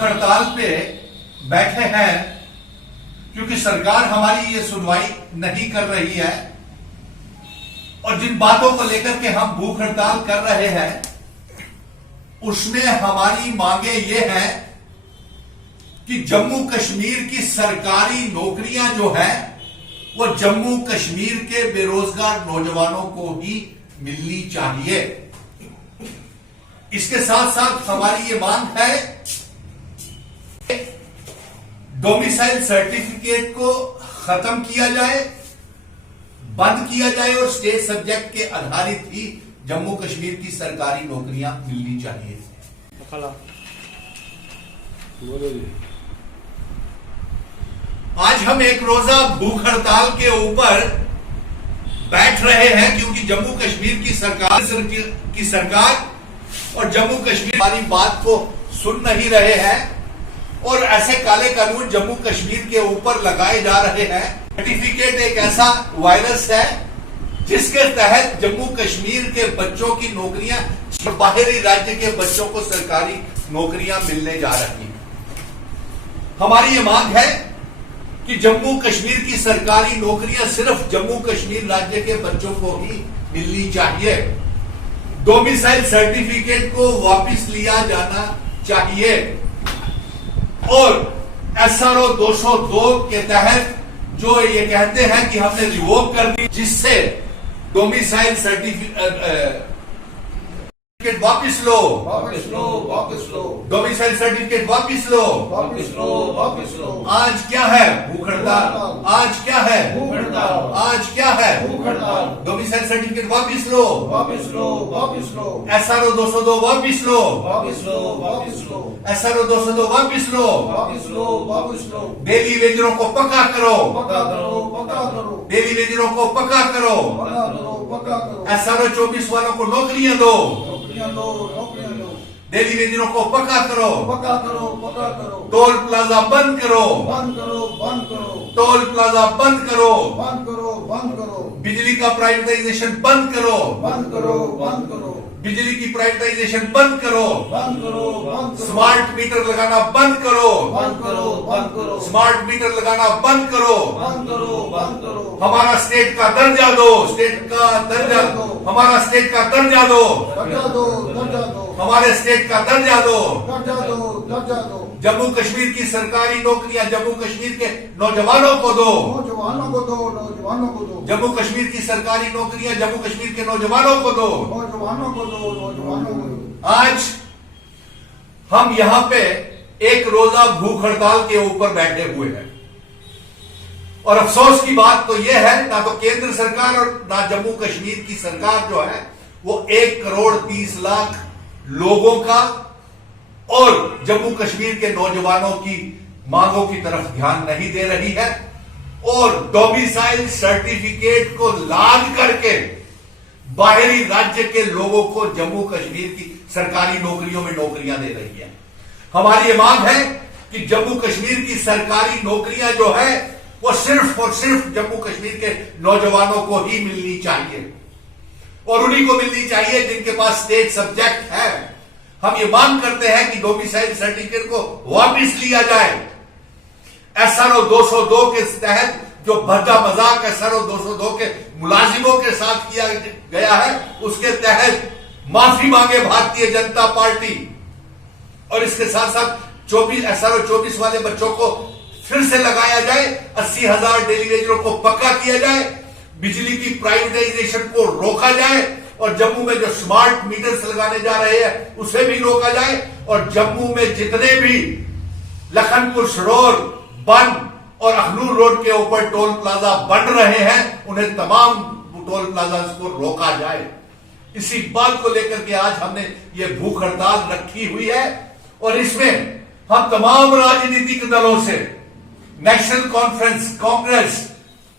भूख हड़ताल पे बैठे हैं क्योंकि सरकार हमारी ये सुनवाई नहीं कर रही है और जिन बातों को लेकर के हम भूख हड़ताल कर रहे हैं उसमें हमारी मांगे ये हैं कि जम्मू कश्मीर की सरकारी नौकरियां जो है वो जम्मू कश्मीर के बेरोजगार नौजवानों को ही मिलनी चाहिए। इसके साथ साथ हमारी ये मांग है डोमिसाइल सर्टिफिकेट को खत्म किया जाए, बंद किया जाए और स्टेट सब्जेक्ट के आधारित ही जम्मू कश्मीर की सरकारी नौकरियां मिलनी चाहिए। आज हम एक रोजा भूख हड़ताल के ऊपर बैठ रहे हैं क्योंकि जम्मू कश्मीर की सरकार और जम्मू कश्मीर हमारी बात को सुन नहीं रहे हैं और ऐसे काले कानून जम्मू कश्मीर के ऊपर लगाए जा रहे हैं। सर्टिफिकेट एक ऐसा वायरस है जिसके तहत जम्मू कश्मीर के बच्चों की नौकरियां बाहरी राज्य के बच्चों को सरकारी नौकरियां मिलने जा रही हैं। हमारी ये मांग है कि जम्मू कश्मीर की सरकारी नौकरियां सिर्फ जम्मू कश्मीर राज्य के बच्चों को ही मिलनी चाहिए। डोमिसाइल सर्टिफिकेट को वापस लिया जाना चाहिए और SRO 202 के तहत जो ये कहते हैं कि हमने रिवोक कर दी, जिससे डोमिसाइल सर्टिफिकेट वापस लो, डोमिसाइल सर्टिफिकेट वापस लो। आज क्या है भूख हड़ताल, आज क्या है भूख हड़ताल, आज क्या है भूख हड़ताल। डोमिसाइल सर्टिफिकेट वापस लो, SRO 202 वापस लो, SRO 202 वापस लो। डेली वेजरों को पक्का करो, डेली वेजरों को पक्का करो। SRO 24 वालों को नौकरियां दो, डेली वेजरों को पक्का करो। टोल प्लाजा बंद करो, टोल प्लाजा बंद करो। बिजली का प्राइवेटाइजेशन बंद करो, बिजली की प्राइवेटाइजेशन बंद करो। स्मार्ट मीटर लगाना बंद करो, स्मार्ट मीटर लगाना बंद करो। हमारा स्टेट का दर्जा दो, स्टेट का दर्जा दो, हमारा स्टेट का दर्जा दो, हमारे स्टेट का दर्जा दो। जम्मू कश्मीर की सरकारी नौकरियां जम्मू कश्मीर के नौजवानों को दो, जम्मू कश्मीर की सरकारी नौकरियां जम्मू कश्मीर के नौजवानों को दो। आज हम यहां पे एक रोजा भूख हड़ताल के ऊपर बैठे हुए हैं और अफसोस की बात तो यह है ना तो केंद्र सरकार और ना जम्मू कश्मीर की सरकार जो है वो 1 करोड़ 30 लाख लोगों का और जम्मू कश्मीर के नौजवानों की मांगों की तरफ ध्यान नहीं दे रही है और डोमिसाइल सर्टिफिकेट को लाद करके बाहरी राज्य के लोगों को जम्मू कश्मीर की सरकारी नौकरियों में नौकरियां दे रही है। हमारी ये मांग है कि जम्मू कश्मीर की सरकारी नौकरियां जो है वो सिर्फ और सिर्फ जम्मू कश्मीर के नौजवानों को ही मिलनी चाहिए और उन्हीं को मिलनी चाहिए जिनके पास स्टेट सब्जेक्ट है। हम ये मांग करते हैं कि डोमिसाइल सर्टिफिकेट को वापस लिया जाए। SRO 202 के तहत जो भद्दा मजाक SRO 202 के मुलाजिमों के साथ किया गया है उसके तहत माफी मांगे भारतीय जनता पार्टी और इसके साथ साथ SRO 24 वाले बच्चों को फिर से लगाया जाए, 80,000 डेली वेजरों को पक्का किया जाए, बिजली की प्राइवेटाइजेशन को रोका जाए और जम्मू में जो स्मार्ट मीटर्स लगाने जा रहे हैं उसे भी रोका जाए और जम्मू में जितने भी लखनपुर सरोवर बन और अखनूर रोड के ऊपर टोल प्लाजा बन रहे हैं उन्हें तमाम टोल प्लाजा को रोका जाए। इसी बात को लेकर के आज हमने ये भूख हड़ताल रखी हुई है और इसमें हम तमाम राजनीतिक दलों से national conference, Congress,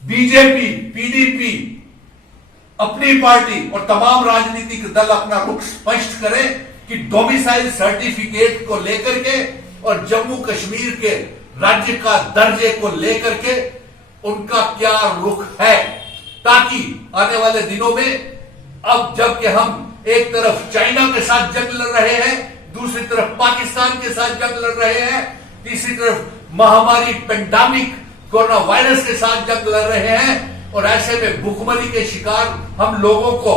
BJP, PDP, अपनी पार्टी और तमाम राजनीतिक दल अपना रुख स्पष्ट करें कि डोमिसाइल सर्टिफिकेट को लेकर के और जम्मू कश्मीर के राज्य का दर्जे को लेकर के उनका क्या रुख है, ताकि आने वाले दिनों में अब जबकि हम एक तरफ चाइना के साथ जंग लड़ रहे हैं, दूसरी तरफ पाकिस्तान के साथ जंग लड़ रहे हैं, तीसरी तरफ महामारी पेंडेमिक कोरोना वायरस के साथ जंग लड़ रहे हैं। और ऐसे में भुखमरी के शिकार हम लोगों को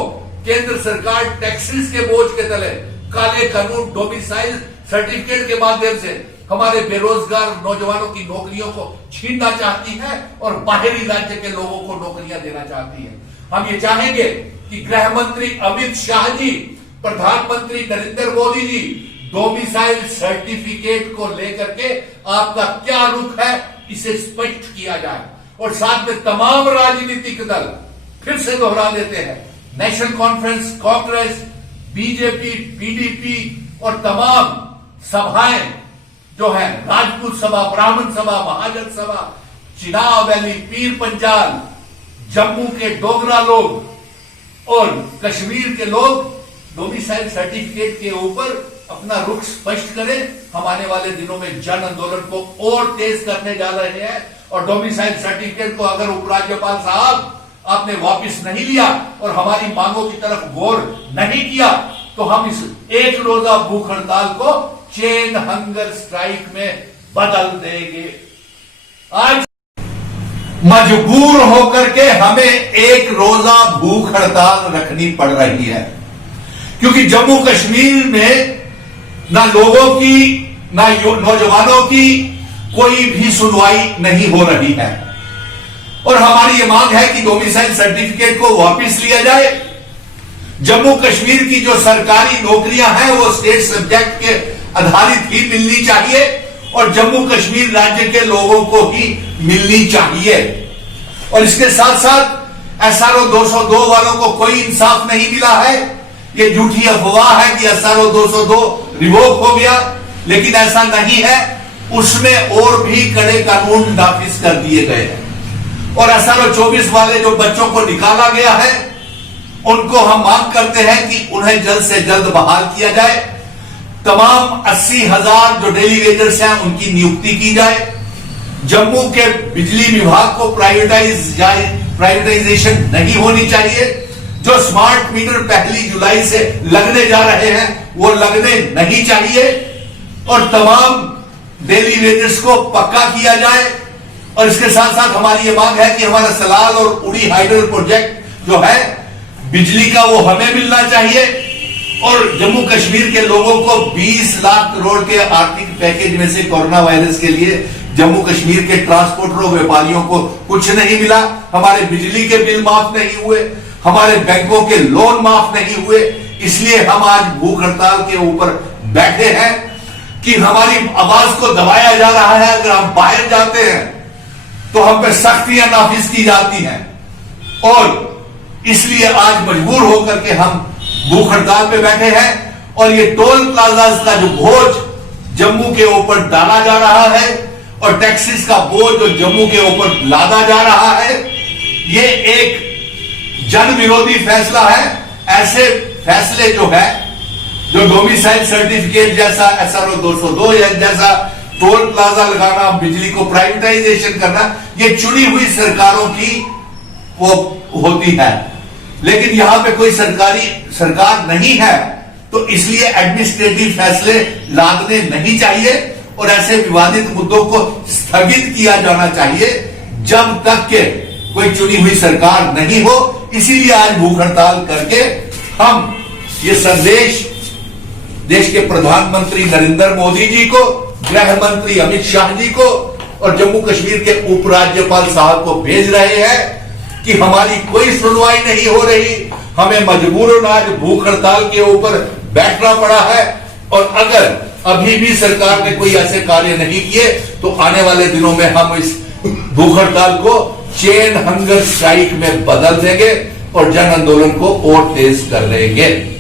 केंद्र सरकार टैक्सेस के बोझ के तले, काले कानून, डोमिसाइल सर्टिफिकेट के माध्यम से हमारे बेरोजगार नौजवानों की नौकरियों को छीनना चाहती है और बाहरी राज्य के लोगों को नौकरियां देना चाहती है। हम ये चाहेंगे कि गृह मंत्री अमित शाह जी, प्रधानमंत्री नरेंद्र मोदी जी डोमिसाइल सर्टिफिकेट को लेकर के आपका क्या रुख है इसे स्पष्ट किया जाए। और साथ में तमाम राजनीतिक दल, फिर से दोहरा देते हैं, national conference, Congress, BJP, PDP और तमाम सभाएं जो है, राजपूत सभा, ब्राह्मण सभा, महाजन सभा, चिनाब वैली, पीर पंजाल, जम्मू के डोगरा लोग और कश्मीर के लोग डोमिसाइल सर्टिफिकेट के ऊपर अपना रुख स्पष्ट करें। हम आने वाले दिनों में जन आंदोलन को और तेज करने जा रहे हैं और डोमिसाइल सर्टिफिकेट को अगर उपराज्यपाल साहब आपने वापस नहीं लिया और हमारी मांगों की तरफ गौर नहीं किया तो हम इस एक रोजा भूख हड़ताल को चेन हंगर स्ट्राइक में बदल देंगे। आज मजबूर होकर के हमें एक रोजा भूख हड़ताल रखनी पड़ रही है क्योंकि जम्मू कश्मीर में ना लोगों की ना नौजवानों की कोई भी सुनवाई नहीं हो रही है और हमारी ये मांग है कि डोमिसाइल सर्टिफिकेट को वापस लिया जाए। जम्मू कश्मीर की जो सरकारी नौकरियां हैं वो स्टेट सब्जेक्ट के आधारित ही मिलनी चाहिए और जम्मू कश्मीर राज्य के लोगों को ही मिलनी चाहिए। और इसके साथ साथ SRO 202 वालों को कोई इंसाफ नहीं मिला है। ये झूठी अफवाह है कि SRO 202 रिवोक हो गया, लेकिन ऐसा नहीं है। उसमें और भी कड़े कानून नाफिज कर दिए गए हैं और SRO 24 वाले जो बच्चों को निकाला गया है उनको हम मांग करते हैं कि उन्हें जल्द से जल्द बहाल किया जाए। तमाम 80,000 जो डेली वेजर्स हैं उनकी नियुक्ति की जाए। जम्मू के बिजली विभाग को प्राइवेटाइजेशन नहीं होनी चाहिए। जो स्मार्ट मीटर 1 जुलाई से लगने जा रहे हैं वो लगने नहीं चाहिए और तमाम डेली वेजर्स को पक्का किया जाए। और इसके साथ साथ हमारी ये मांग है कि हमारा सलाल और उड़ी हाइडल प्रोजेक्ट जो है बिजली का वो हमें मिलना चाहिए और जम्मू कश्मीर के लोगों को 20 लाख करोड़ के आर्थिक पैकेज में से कोरोना वायरस के लिए जम्मू कश्मीर के ट्रांसपोर्टरों, व्यापारियों को कुछ नहीं मिला। हमारे बिजली के बिल माफ नहीं हुए, हमारे बैंकों के लोन माफ नहीं हुए। इसलिए हम आज भूख हड़ताल के ऊपर बैठे हैं कि हमारी आवाज को दबाया जा रहा है। अगर हम बाहर जाते हैं तो हम पे सख्तियां नाफिज की जाती हैं और इसलिए आज मजबूर होकर के हम भूख हड़ताल पे बैठे हैं। और ये टोल प्लाजास का जो बोझ जम्मू के ऊपर डाला जा रहा है और टैक्सेस का बोझ जो जम्मू के ऊपर लादा जा रहा है, ये एक जन विरोधी फैसला है। ऐसे फैसले जो है, जो डोमिसाइल सर्टिफिकेट जैसा, SRO 202 जैसा, टोल प्लाजा लगाना, बिजली को प्राइवेटाइजेशन करना, ये चुनी हुई सरकारों की वो होती है। लेकिन यहां पे कोई सरकार नहीं है तो इसलिए एडमिनिस्ट्रेटिव फैसले लादने नहीं चाहिए और ऐसे विवादित मुद्दों को स्थगित किया जाना चाहिए जब तक के कोई चुनी हुई सरकार नहीं हो। इसीलिए आज भूख हड़ताल करके हम ये संदेश देश के प्रधानमंत्री नरेंद्र मोदी जी को, गृह मंत्री अमित शाह जी को और जम्मू कश्मीर के उपराज्यपाल साहब को भेज रहे हैं कि हमारी कोई सुनवाई नहीं हो रही, हमें मजबूरन आज भूख हड़ताल के ऊपर बैठना पड़ा है। और अगर अभी भी सरकार ने कोई ऐसे कार्य नहीं किए तो आने वाले दिनों में हम इस भूख हड़ताल को चेन हंगर स्ट्राइक में बदल देंगे और जन आंदोलन को और तेज कर देंगे।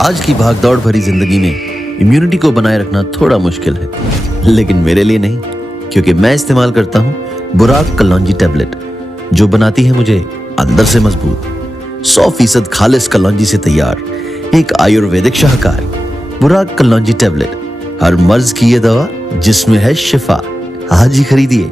आज की भागदौड़ भरी जिंदगी में इम्यूनिटी को बनाए रखना थोड़ा मुश्किल है, लेकिन मेरे लिए नहीं, क्योंकि मैं इस्तेमाल करता हूं बुराक कलौंजी टैबलेट, जो बनाती है मुझे अंदर से मजबूत। 100% खालिस कलौंजी से तैयार एक आयुर्वेदिक शाहकार बुराक कलौंजी टैबलेट, हर मर्ज की ये दवा जिसमें है शिफा। आज ही खरीदिए।